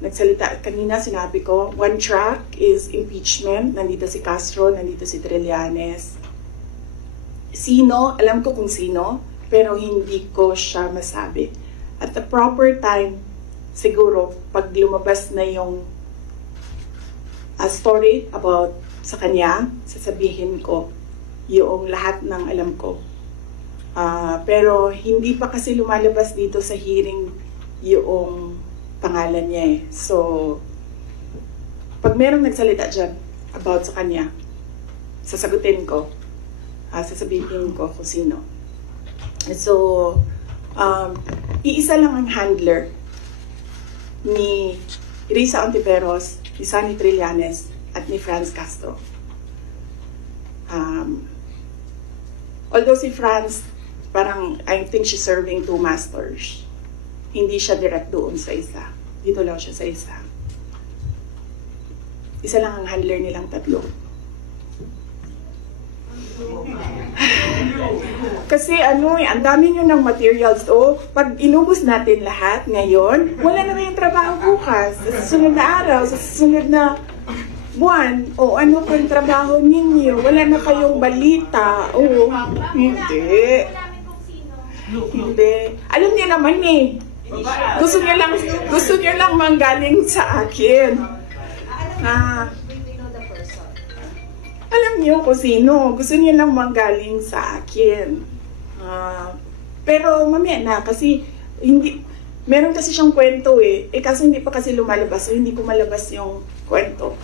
nagsalita kanina, sinabi ko, one track is impeachment. Nandito si Castro, nandito si Trillanes. Sino? Alam ko kung sino, pero hindi ko siya masabi. At the proper time, siguro, pag lumabas na yung story about sa kanya, sasabihin ko yung lahat ng alam ko. Pero hindi pa kasi lumalabas dito sa hearing yung pangalan niya eh. So, pag merong nagsalita dyan about sa kanya, sasagutin ko. Sasabihin ko kung sino. So, iisa lang ang handler ni Risa Ontiveros, ni Sonny Trillanes, at ni Franz Castro. Although si Franz, parang I think she's serving two masters. Hindi siya direct doon sa isa. Dito lang siya sa isa. Isa lang ang handler nilang tatlo. Kasi ang dami nyo ng materials. Pag inubos natin lahat ngayon, wala na kayong trabaho bukas. Sa susunod na araw, sa susunod na buwan, ano po yung trabaho ninyo? Wala na kayong balita. Hindi. Hindi. Alam niya naman eh. Gusto niyo lang manggaling sa akin. Alam niyo kung sino. Gusto niyo lang manggaling sa akin. Pero mamaya na kasi meron kasi siyang kwento eh. Kasi hindi pa kasi lumalabas, so hindi ko malabas yung kwento.